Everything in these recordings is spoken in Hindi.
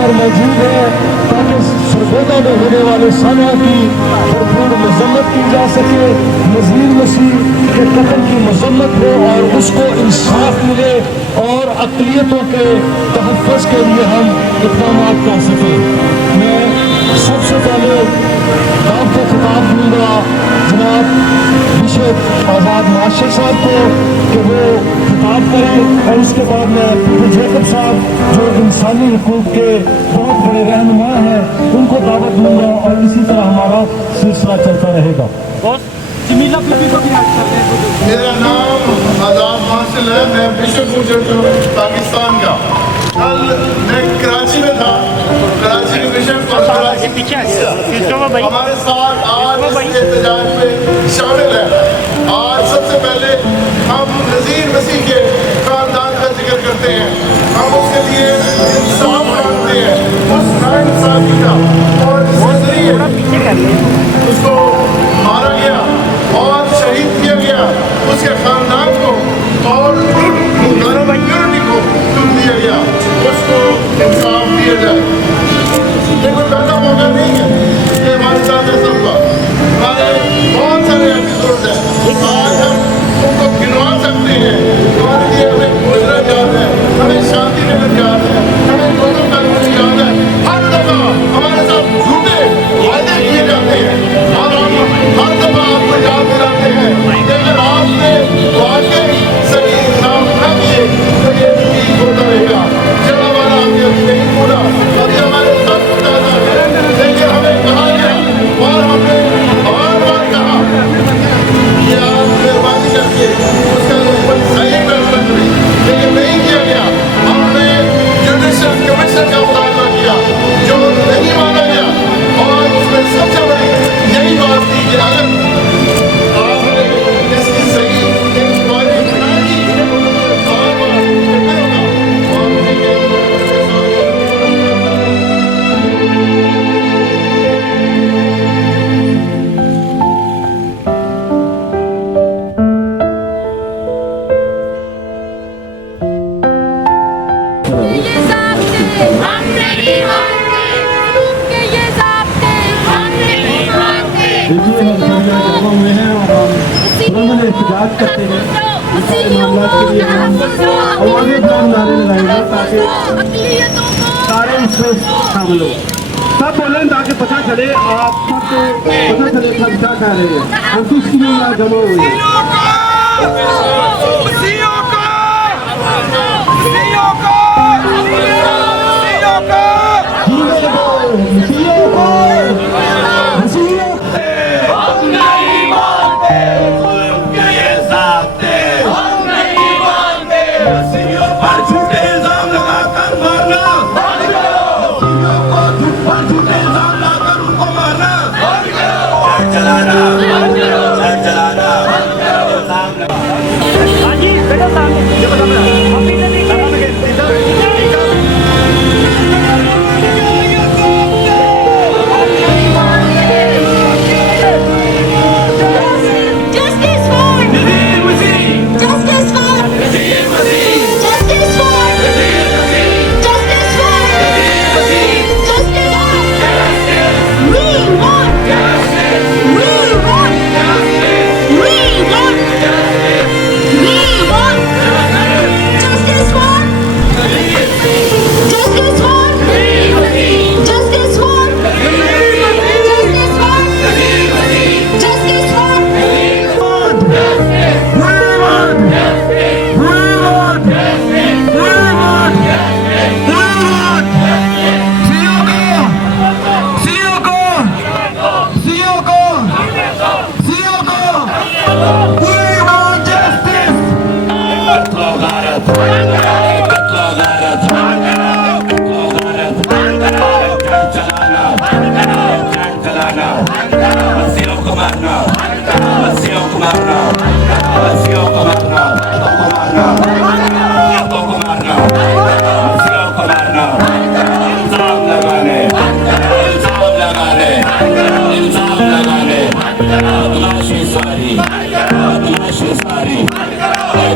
पर मौजूद है ताकि सरगोदा में होने वाले साना की भरपूर मजम्मत की जा सके, नज़ीर मसीह के कत्ल की मजम्मत हो और उसको इंसाफ मिले और अक़लियतों के तहफ़्फ़ुज़ के लिए हम इक़दाम कर सकें। मैं सबसे पहले आपको खिताब दूंगा जनाब बिशप आज़ाद मार्शल साहब को कि वो खिताब करें, और उसके बाद मैं पीटर जैकब साहब जो इंसानी हुकूक के बहुत बड़े रहनुमा हैं उनको दावत दूंगा, और इसी तरह हमारा सिलसिला चलता रहेगा। मेरा नाम आज़ाद मार्शल है, मैं बिशप हूँ पाकिस्तान का। कल मैं कराची में था, कराची के बिशप हमारे साथ आज इस एहतजाज में शामिल है। आज सबसे पहले हम नज़ीर मसीह के खानदान का जिक्र करते हैं, हम उसके लिए इंसाफ मांगते हैं, उस नाइंसाफी का, और इसके जरिए उसको मारा गया और शहीद किया गया, उसके खानदान को और कम्युनिटी को चुन दिया गया, उसको इंसाफ दिया जाए। ये कोई पहला मौका नहीं है कि हमारे साथ ऐसा हुआ, हमारे बहुत सारे एपिसोड हैं, आज हम उनको गिनवा सकते हैं। हमारे लिए हमें गुजरा याद है, हमें शांति नगर याद है, हमें दोनों का याद है। हर दफा हमारे साथ झूठे वायदे किए जाते हैं और हम हर दफा आपको याद दिलाते हैं कि अगर आपने वाकई सही इंसाफ न किए तो ये ठीक होता रहेगा। चला वाला हमने अभी नहीं बोला, अभी हमारे साथ होता है, लेकिन हमें कहा गया और हमने बार बार कहा कि आप मेहरबानी करके उसका कोई सही फैसला करें, लेकिन नहीं किया गया। हमने जुडिशल कमीशन का मुतालबा किया जो नहीं माना गया, और उसमें सबसे बड़ी यही बात थी कि अगर आपने इसकी सही इंक्वायरी बना दी बार बार में हैं और हम एहतजाज करते हैं मामला के लिए आवाज़ नारे लगाएंगे ताकि सारे इसमें शामिल हो। सब बोलें ताकि पता चले, आप सबको पता चले सब क्या कह रहे हैं, हम किसकी जमा हुई है।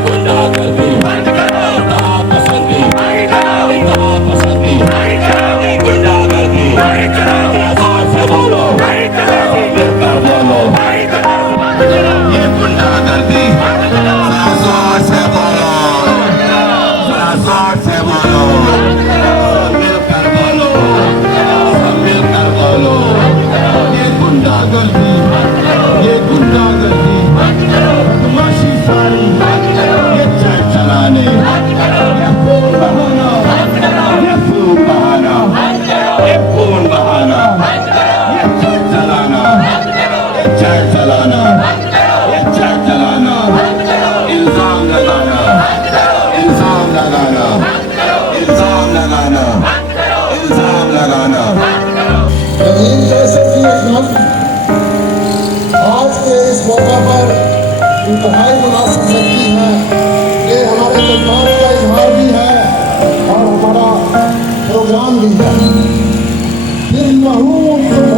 गुंडागर्दी, पसंदी,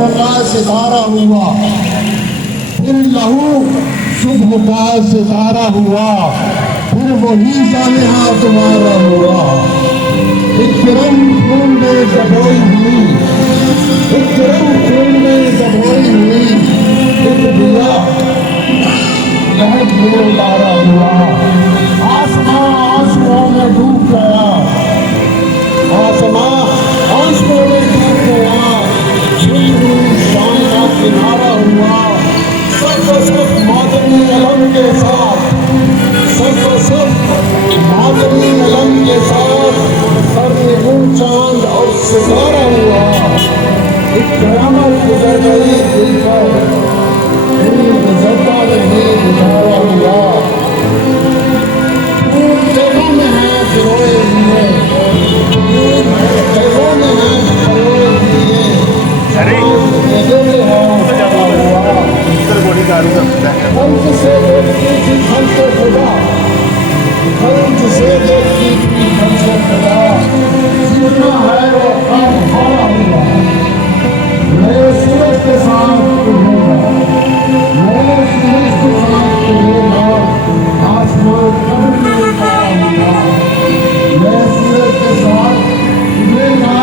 का सितारा हुआ, फिर लहू सुबह का सितारा हुआ, फिर वही सालिहा तुम्हारा हुआ। एक किरण खून में दबोई हुई, एक किरण खून में दबोई हुई, एक दिया लहक में उतारा हुआ। आसमां आंसुओं में डूब गया, आसमां आंसुओं में डूब गया, शाम का किनारा हुआ। सब मातमी अलम के साथ, सब मातमी अलम के साथ सर में चांद और सितारा हुआ। एक कयामत गुजर गई दिल पर, दिल गुजरता रहे गुजारा हुआ। फूल तेलों में है पिरोए हुए, फूल तेलों में है पिरोए हुए, खल्क से देखती थी खल्क खुदा, खल्क से देखती थी खल्क खुदा। जीना है वो काम हारा हुआ, नए सूरज के साथ उभरेगा, नए सूरज के साथ उभरेगा। आसमान कब्र में उतारा हुआ, नए सूरज के साथ उभरेगा।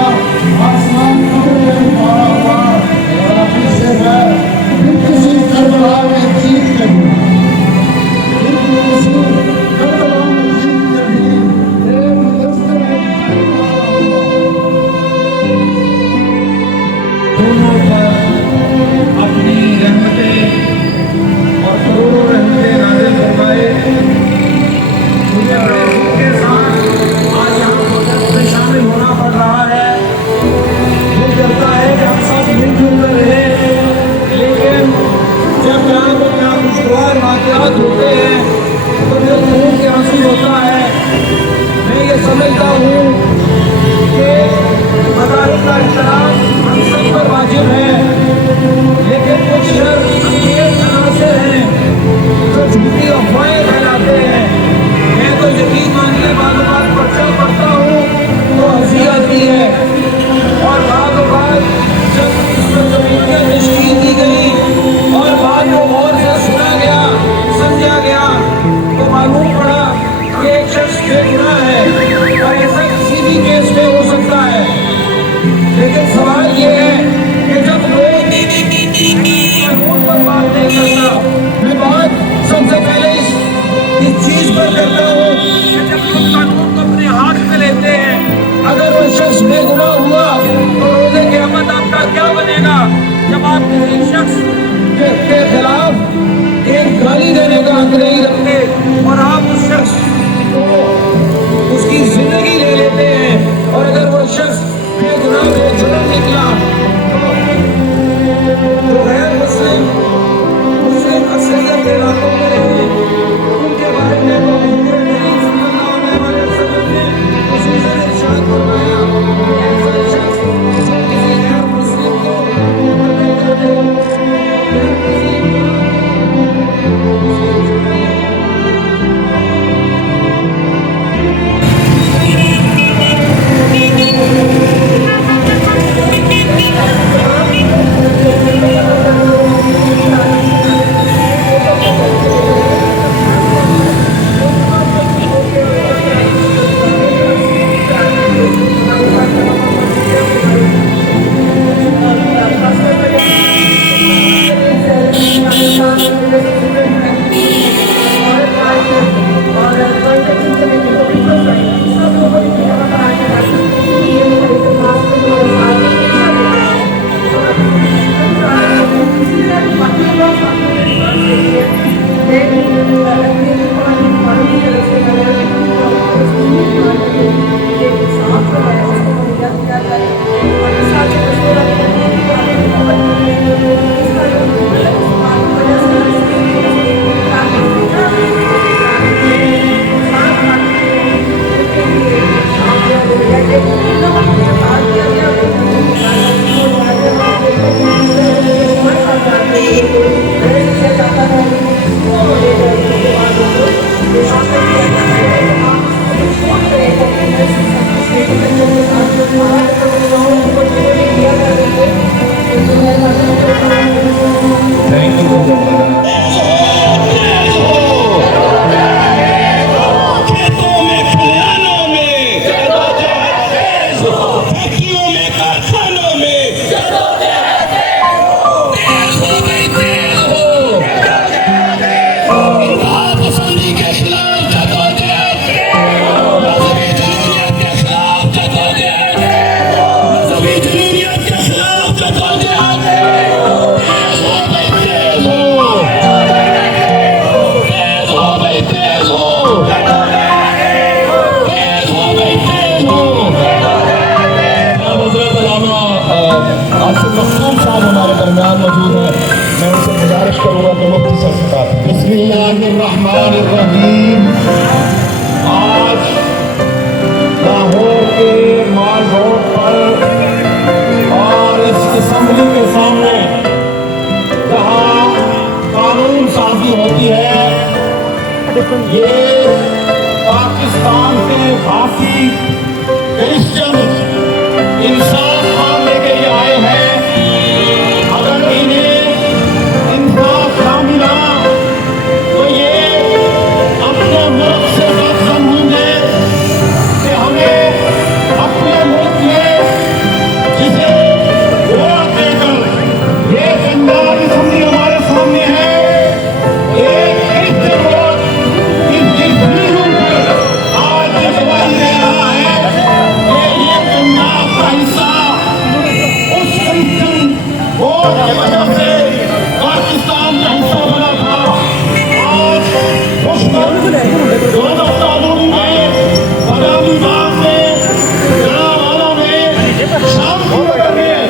आसमान कब्र में उतारा हुआ। से है किसी करबला में जीत नहीं, किसी करबला में जीत नहीं, एक मुदस्सिर है दोनों पर अपनी रहमतें और करोड़ों रहमतें नाज़िल फरमाए। मुझे बड़े दुख के साथ आज यहाँ प्रोजेक्ट में शामिल होना पड़ रहा है। दिल करता है कि हम सब मिलजुल कर रहे, लेकिन जब यहाँ पर यहाँ खुशगवार वाक़यात होते हैं तो दिल खून के आंसू होता है। मैं ये समझता हूँ कि मज़ाहिर का एहतराम हम सब पर वाजिब है, लेकिन कुछ अंधेर अनासर हैं जो झूठी अफवाहें फैलाते हैं। मैं तो यकीन मानिए बात पर चल पड़ता हूँ तो हंसी आती है, और बाद जब इस पर कमेटियाँ तश्कील की गई और बात को गौर से सुना गया, समझा गया, तो मालूम पड़ा कि एक शख्स बेगुनाह है और ऐसा किसी भी केस में हो सकता है। लेकिन सवाल ये है कि जब लोग कानून पर बात नहीं करता, मैं बात सबसे पहले इस चीज पर करता हूँ कि जब लोग कानून को अपने हाथ में लेते हैं, अगर वो शख्स बेगुनाह हुआ तो रोज़े क़यामत आपका क्या बनेगा? जब आप किसी शख्स के खिलाफ एक गाली देने का हक नहीं रखते और आप उस शख्स को उसकी जिंदगी ले लेते हैं, और अगर वो शख्स बेगुनाह बेजुर्म निकला तो गैर मुस्लिम अक्सरियत के इलाकों में रहे, उनके बारे में तो हुजूर करीम सल्लल्लाहु अलैहि वसल्लम ने खुसूसन इरशाद फरमाया कि ऐसा शख्स जो किसी गैर मुस्लिम को कत्ल कर दे, असेंबली के सामने जहां कानून साजी होती है, ये पाकिस्तान के बाकी क्रिश्चियन इंसाफ मांगने के लिए आए हैं। अगर इन्हें इंसाफ ना मिला तो ये अपने मुल्क से बदनाम होंगे कि हमें अपने मुल्क में जिसे वोट देकर ये पंजाब असेंबली हमारे सामने है, एक क्रिश्चियन वोट इसकी जमीन पर आज गवाही दे रहा है कि ये पंजाब का हिस्सा उस क्रिश्चियन वोट की वजह से पाकिस्तान का हिस्सा बना था। आज उस वक्त 2014 में बदामी बाग में जनावाला में शाम में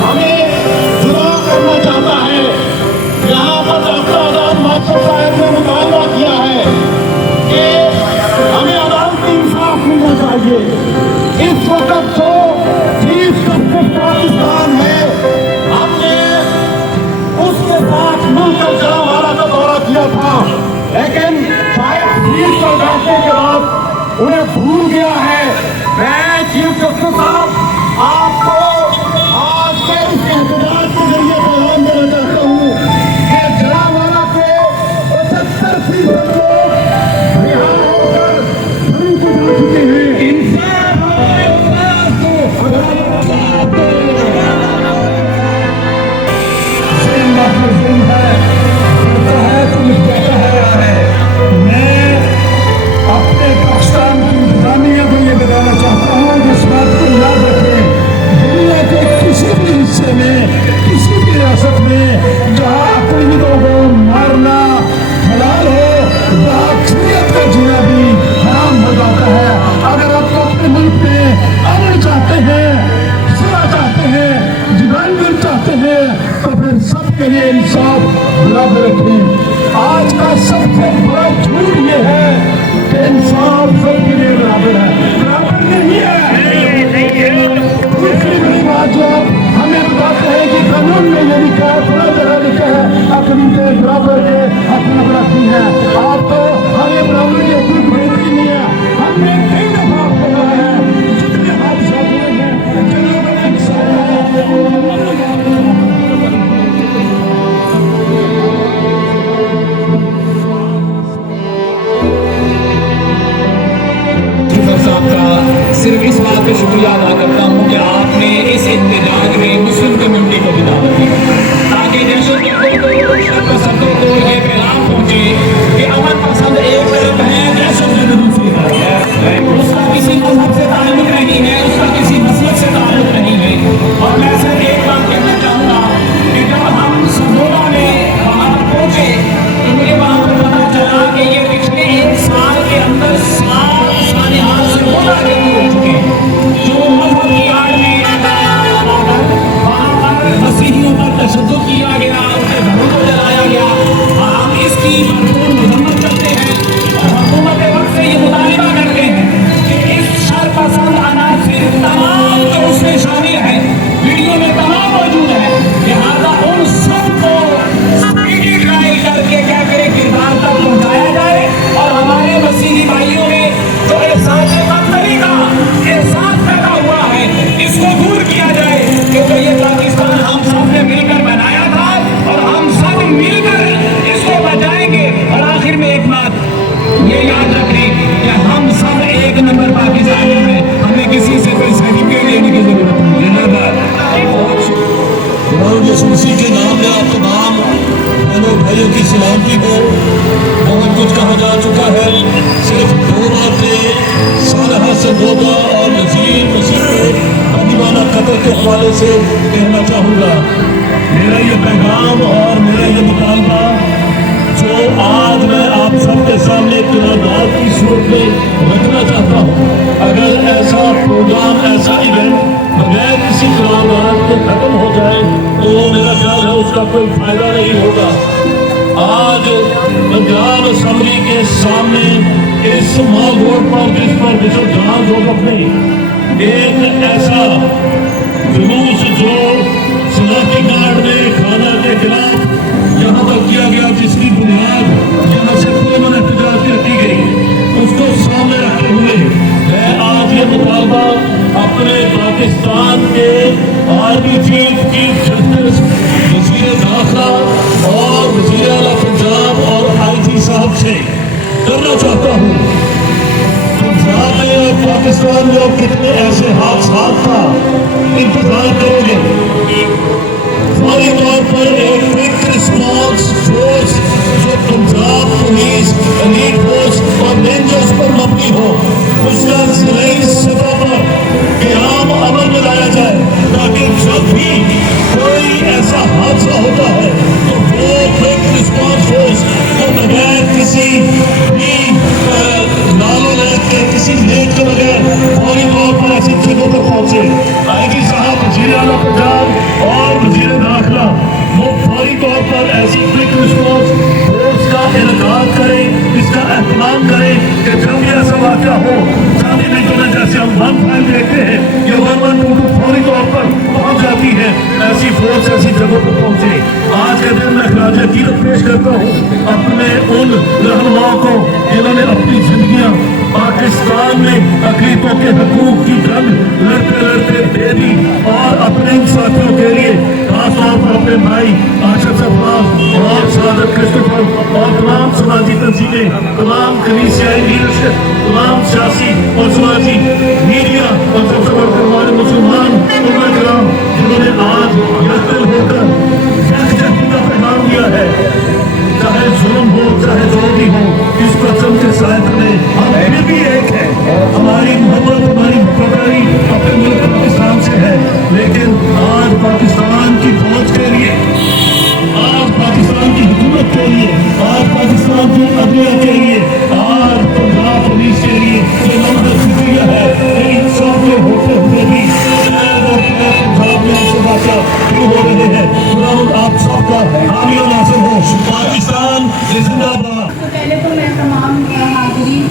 हमें जुदा करना चाहता है। यहाँ पर डॉक्टर आजाद मास्टर साहब ने मुतालबा किया है कि हमें अदालती इंसाफ मिलना चाहिए। इस वक्त जो चीफ जस्टिस पाकिस्तान है, हमने उसके साथ मिलकर जनावाला का दौरा किया था, लेकिन शायद सीट पर बैठने के बाद उन्हें भूल गया है। मैं चीफ जस्टिस साहब आपको आज के इस एहतजाज के जरिए पैगाम देना चाहता हूँ कि जनावाला के 75% लोग रिहा होकर घरों को जा चुके हैं। इंसाफ हमारे पास मैं अपने पाकिस्तान की इंतजामिया को ये बताना चाहता हूँ कि इस बात को याद रखें, दुनिया के किसी भी हिस्से में, किसी भी रियासत में जहाँ अक़लीतों को मारना हलाल हो, वहाँ अक्सरियत का जीना भी हराम हो जाता है। अगर आप अपने मुल्क में अमन चाहते हैं, सुलह चाहते हैं, डिवेलपमेंट चाहते हैं, तो फिर सबके लिए इंसाफ बराबर रखें। आज का सबसे बड़ा झूठ ये है कि इंसाफ सबके लिए बराबर है, बराबर नहीं है। दूसरी बड़ी बात जो हमें बताते हैं कि कानून में ये लिखा है, थोड़ा जगह लिखा है अक़लीतें बराबर के हकूक़ रखती हैं। आप तो हमें बराबर के हकूक़ देती नहीं है। हमने कई दफा आपको कहा है, जितने हादसा हुए हैं, जिन लोगों ने साहब का सिर्फ इस बात पे शुक्रिया अदा करता हूँ कि आपने इस इत्तेजाज में मुस्लिम कम्युनिटी को भी दावत दी, ताकि पसंदों को ये पैगाम पहुँचे कि अमन पसंद एक तरफ है, दहशत गर्द दूसरी तरफ है। उसका किसी मजहब से ताल्लुक नहीं है, उसका किसी मसलक से ताल्लुक नहीं है। और मैं सिर्फ एक बात कहना चाहूँगा कि जब हम संगोला में वहाँ पहुँचे तो मुझे वहाँ पर पता चला कि ये पिछले 1 साल के अंदर 7 सालिहात से होना नहीं हो चुके, जो मजहब की आड़ में वहाँ पर मसीहियों पर तशद्दुद किया गया, उनके घरों को जलाया गया। हम इसकी भरपूर मजम्मत करते हैं और हुकूमत वक्त से ये मुतालबा करते हैं कि इस शरपसंद अनासिर तमाम जो उसमें शामिल है, वीडियो में तमाम मौजूद है, लिहाजा उन सबको स्पीडी ट्रायल करके कैमरे किरदार तक पहुँचाया जाए और हमारे मसीही भाइयों में जो एहसास पैदा हुआ है इसको दूर किया जाए, क्योंकि ये पाकिस्तान हम सब ने मिलकर बनाया था और हम सब मिलकर इसको बचाएंगे। और आखिर में एक बात ये याद रखें कि हम सब एक नंबर पाकिस्तानी हैं, हमें किसी से कोई सर्टिफिकेट लेने की जरूरत नहीं। मसीह के नाम में आप तमाम बहनों भाइयों की सलामती हो। बहुत कुछ कहा जा चुका है, सिर्फ 2 बातें सालहा से बोदा और नज़ीर मसीह को दीवाना कत्ल के हवाले से कहना चाहूँगा। मेरा ये पैगाम और मेरा ये मुतालबा जो आज मैं आप सबके सामने एक किरादाद की सूरत में रखना चाहता हूँ, अगर ऐसा प्रोग्राम, ऐसा इवेंट बगैर किसी किरादाद के खत्म हो जाए तो मेरा ख्याल है उसका कोई फायदा नहीं होगा। आज पंजाब असेंबली के सामने इस मॉल रोड पर जिस पर बिशप जॉन जोसेफ ने एक ऐसा जुलूस जो शनाख्ती कार्ड में खाना के खिलाफ यहाँ तक किया गया, जिसकी बुनियाद यहाँ से पुरअमन एहतजाज की रखी गई, उसको सामने रखते हुए मैं आज ये मुतालबा अपने पाकिस्तान के आर्मी चीफ जस्टिस, वज़ीर दाखिला और वज़ीर आला पंजाब और IG साहब से करना चाहता हूँ। पंजाब में और पाकिस्तान में अब कितने ऐसे हादसा था, इंतजार करोगे। फौरी तौर पर एक क्विक रिस्पॉन्स फोर्स जो पंजाब पुलिस, एलीट फोर्स और रेंजर्स पर मबनी हो, उसका जिलाई सतह पर क़याम अमल में लाया जाए, ताकि जब भी कोई ऐसा हादसा होता है तो वो क्विक रिस्पॉन्स फोर्स को बगैर किसी भी लालो लैब के, किसी लेट के बगैर फौरी तौर पर ऐसी जगहों पर पहुंचे। IG साहब, वज़ीर आला पंजाब और वज़ीर दाखिला वो फौरी तौर पर ऐसी क्विक रिस्पॉन्स फोर्स का इनकार करें, इसका एहतमाम करें कि जब भी ऐसा वाक़या हो, 4 मिनटों में जैसे हम 1-5 देखते हैं कि 1122 फौरी तौर पर पहुंच जाती है, ऐसी फोर्स ऐसी जगहों पर पहुंचे। आज के दिन मैं खराज अकीदत पेश करता हूँ अपने उन रहनुमाओं को जिन्होंने अपनी जिंदगियां पाकिस्तान में अक़लीतों के हकूक़ की जंग लड़ते लड़ते दे दी और अपने इन साथियों के लिए खासतौर पर अपने भाई आशफ अब्बास और सादत क्रिस्टोफर और तमाम समाजी तंजीमें, तमाम कलीसियाई लीडरशिप, तमाम सियासी और समाजी मीडिया और सबसे बढ़कर हमारे मुसलमान उम्मा कराम जिन्होंने आज यकल होकर यकजहती का पैगाम दिया है। चाहे जुल्म हो, चाहे जो भी हो, इस कसम के साथ में हम फिर भी एक है। हमारी मोहब्बत, हमारी वफादारी अपने मुल्क पाकिस्तान से है, लेकिन आज पाकिस्तान की फौज के लिए, आज पाकिस्तान की हुकूमत के लिए, आज पाकिस्तान की अदलिया के लिए, आज पंजाब पुलिस के लिए ये लम्हा शुक्रिया है कि इन सब के होते हुए भी पंजाब में ऐसे वाक़या क्यों हो रहे हैं। खुदा आप सबका हामी और नासिर हो। पाकिस्तान जिंदाबाद। तो पहले तो मैं तमाम हाज़रीन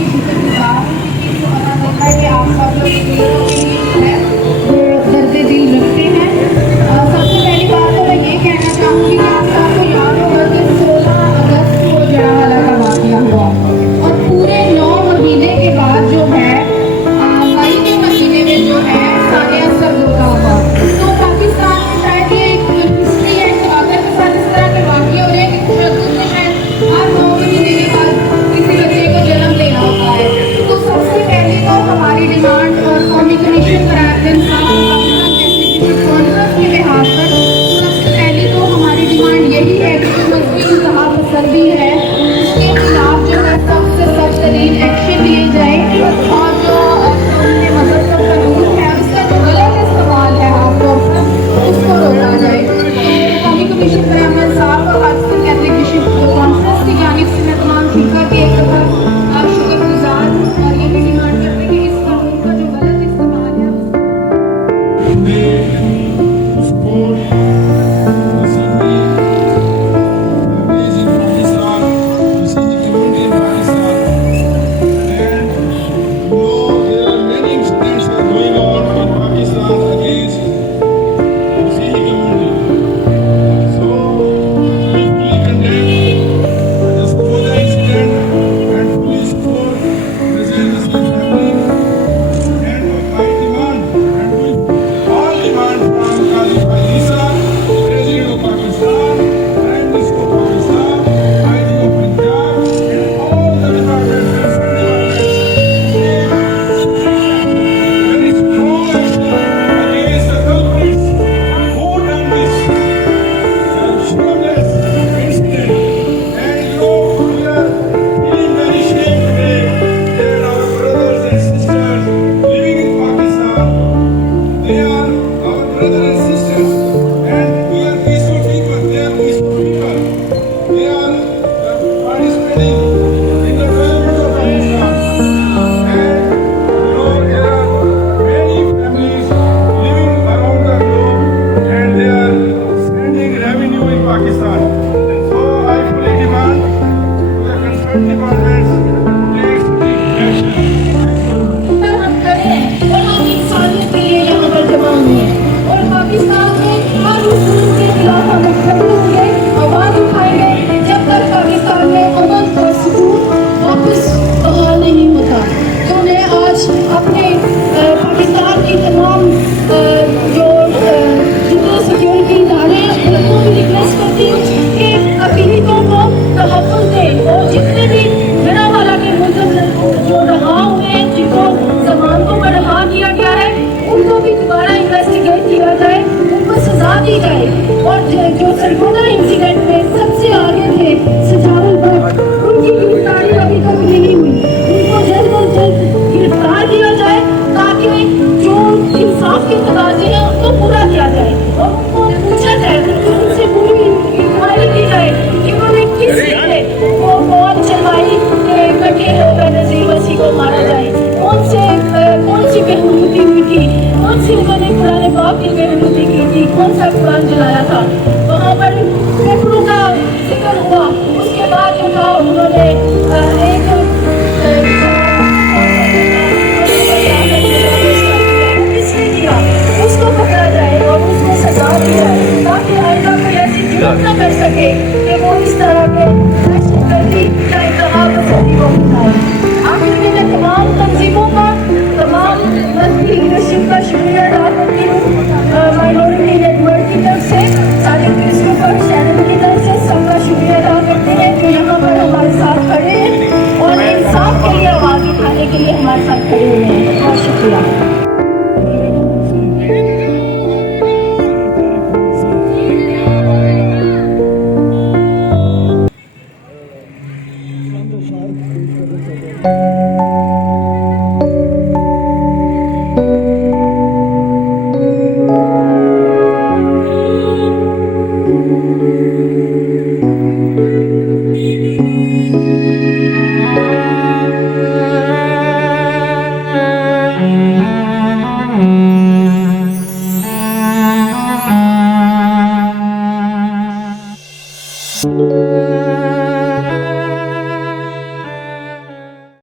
अपने